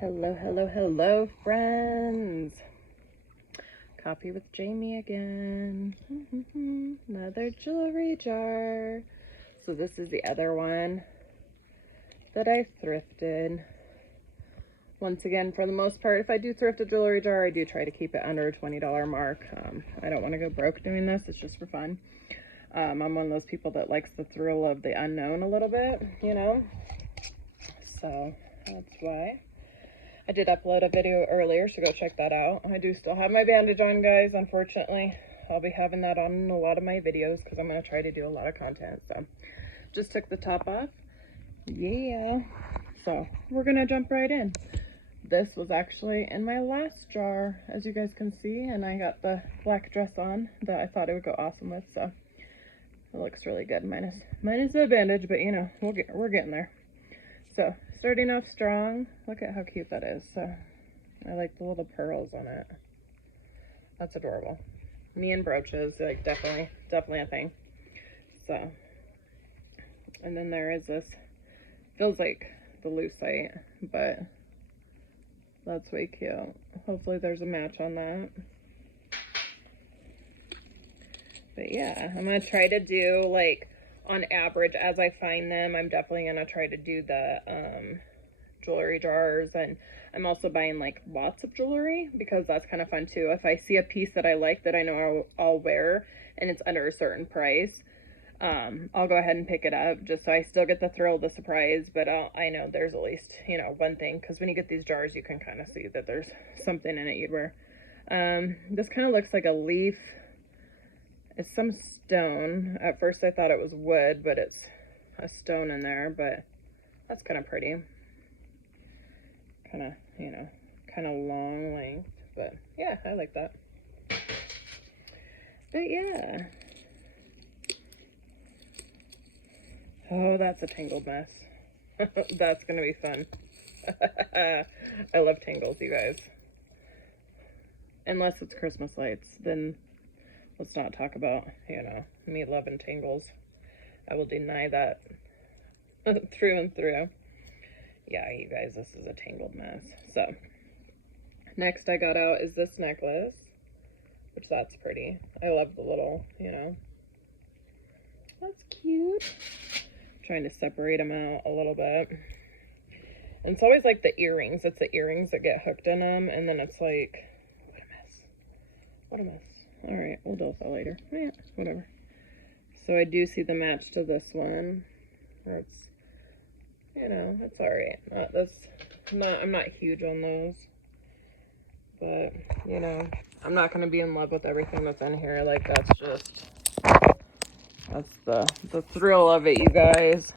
Hello, hello, hello, friends. Coffee with Jamie again. Another jewelry jar. So this is the other one that I thrifted. Once again, for the most part, if I do thrift a jewelry jar, I do try to keep it under a $20 mark. I don't want to go broke doing this. It's just for fun. I'm one of those people that likes the thrill of the unknown a little bit, you know? So that's why. I did upload a video earlier, so go check that out. I do still have my bandage on, guys. Unfortunately, I'll be having that on in a lot of my videos because I'm going to try to do a lot of content. So just took the top off. Yeah. So we're going to jump right in. This was actually in my last jar, as you guys can see, and I got the black dress on that I thought it would go awesome with. So it looks really good, minus the bandage, but you know, we're getting there. So starting off strong. Look at how cute that is. So I like the little pearls on it. That's adorable. Me and brooches, like definitely a thing. So, and then there is this, feels like the lucite, but that's way cute. Hopefully there's a match on that. But yeah, I'm gonna try to do, like, on average, as I find them, I'm definitely gonna try to do the jewelry jars, and I'm also buying like lots of jewelry because that's kind of fun too. If I see a piece that I like that I know I'll wear and it's under a certain price, I'll go ahead and pick it up just so I still get the thrill of the surprise, but I know there's at least, you know, one thing, because when you get these jars you can kind of see that there's something in it you'd wear. This kind of looks like a leaf. It's some stone. At first I thought it was wood, but it's a stone in there, but that's kind of pretty. Kind of, you know, kind of long length, but yeah, I like that. But yeah. Oh, that's a tangled mess. That's gonna be fun. I love tangles, you guys. Unless it's Christmas lights, then let's not talk about, you know, me loving tangles. I will deny that through and through. Yeah, you guys, this is a tangled mess. So next I got out is this necklace, which that's pretty. I love the little, you know, that's cute. I'm trying to separate them out a little bit. And it's always like the earrings. It's the earrings that get hooked in them, and then it's like, what a mess. What a mess. All right, we'll deal with that later. Yeah, whatever. So I do see the match to this one. It's, you know, it's all right. I'm not huge on those, but you know, I'm not going to be in love with everything that's in here. Like, that's the thrill of it, you guys.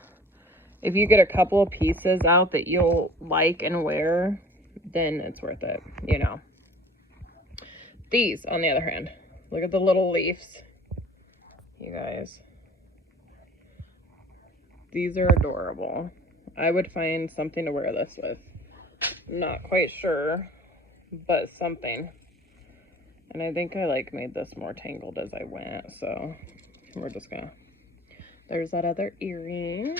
If you get a couple of pieces out that you'll like and wear, then it's worth it, you know. These, on the other hand, look at the little leaves, you guys. These are adorable. I would find something to wear this with. Not quite sure, but something. And I think I like made this more tangled as I went, so we're just gonna, there's that other earring.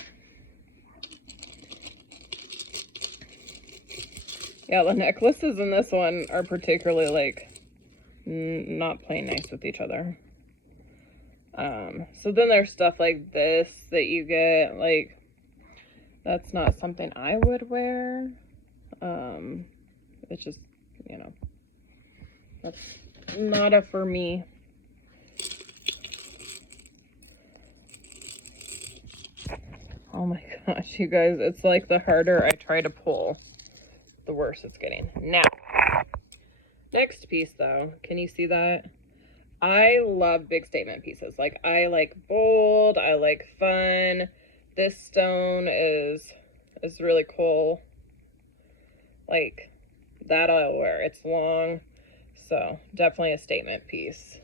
Yeah, the necklaces in this one are particularly like not playing nice with each other. So then there's stuff like this that you get, like, that's not something I would wear. It's just, you know, that's not a for me. Oh my gosh, you guys, it's like the harder I try to pull, the worse it's getting. Now, next piece though, can you see that? I love big statement pieces. Like, I like bold, I like fun. This stone is really cool. Like, that I'll wear. It's long, so definitely a statement piece.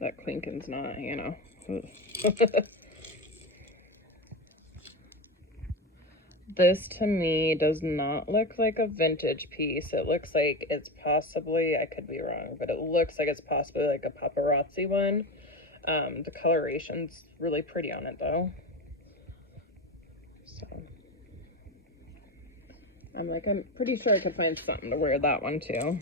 That Klinken's not, you know. This to me does not look like a vintage piece. It looks like it's possibly, I could be wrong, but it looks like it's possibly like a paparazzi one. The coloration's really pretty on it though. So I'm like, I'm pretty sure I could find something to wear that one too.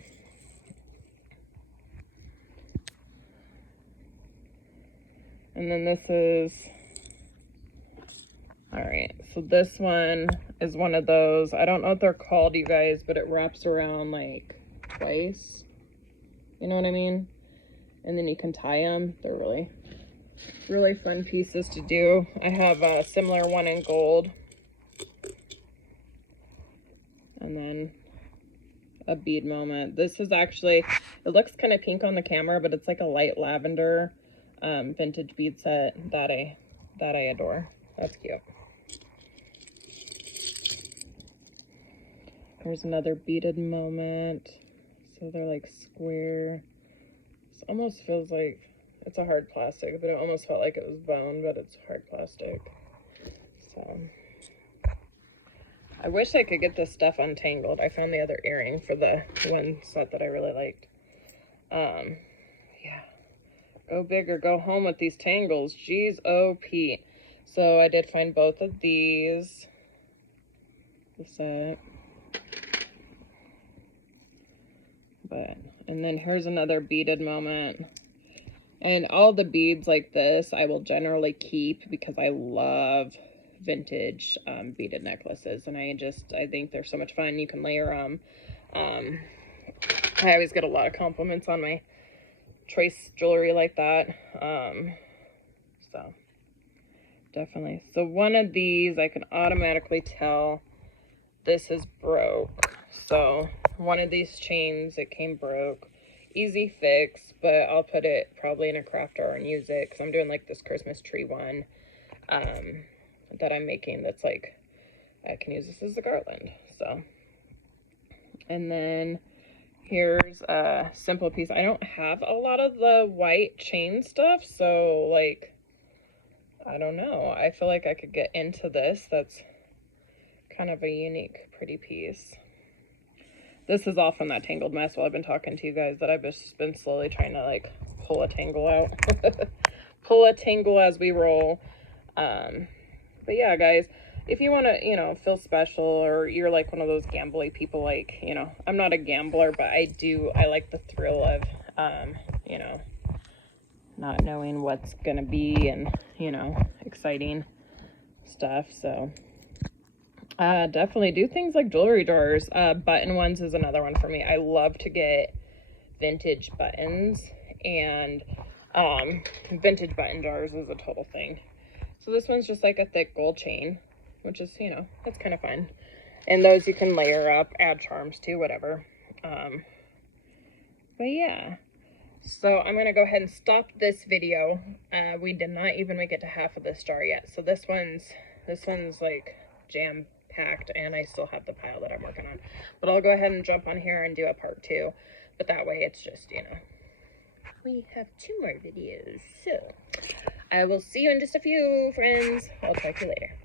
And then this is, all right, so this one is one of those, I don't know what they're called, you guys, but it wraps around like twice. You know what I mean? And then you can tie them. They're really, really fun pieces to do. I have a similar one in gold. And then a bead moment. This is actually, it looks kind of pink on the camera, but it's like a light lavender vintage bead set that I adore. That's cute. Here's another beaded moment. So they're like square. This almost feels like it's a hard plastic, but it almost felt like it was bone, but it's hard plastic. So I wish I could get this stuff untangled. I found the other earring for the one set that I really liked. Yeah. Go big or go home with these tangles. Jeez, O-P. So I did find both of these. The set. But, and then here's another beaded moment. And all the beads like this I will generally keep because I love vintage beaded necklaces, and I think they're so much fun. You can layer them. I always get a lot of compliments on my trace jewelry like that. So definitely. So one of these I can automatically tell this is broke. So one of these chains, it came broke. Easy fix, but I'll put it probably in a craft jar and use it because I'm doing like this Christmas tree one that I'm making that's like, I can use this as a garland. So, and then here's a simple piece. I don't have a lot of the white chain stuff, so like, I don't know. I feel like I could get into this. That's kind of a unique, pretty piece. This is all from that tangled mess while I've been talking to you guys that I've just been slowly trying to like pull a tangle out. Pull a tangle as we roll. But yeah, guys, if you want to, you know, feel special, or you're like one of those gambly people, like, you know, I'm not a gambler, but I like the thrill of, you know, not knowing what's going to be and, you know, exciting stuff. So definitely do things like jewelry jars. Button ones is another one for me. I love to get vintage buttons, and vintage button jars is a total thing. So this one's just like a thick gold chain, which is, you know, it's kind of fun. And those you can layer up, add charms to, whatever. But yeah, so I'm gonna go ahead and stop this video. We did not even make it to half of this jar yet. So this one's like jam packed, and I still have the pile that I'm working on. But I'll go ahead and jump on here and do a part 2. But that way it's just, you know, we have 2 more videos. So I will see you in just a few, friends. I'll talk to you later.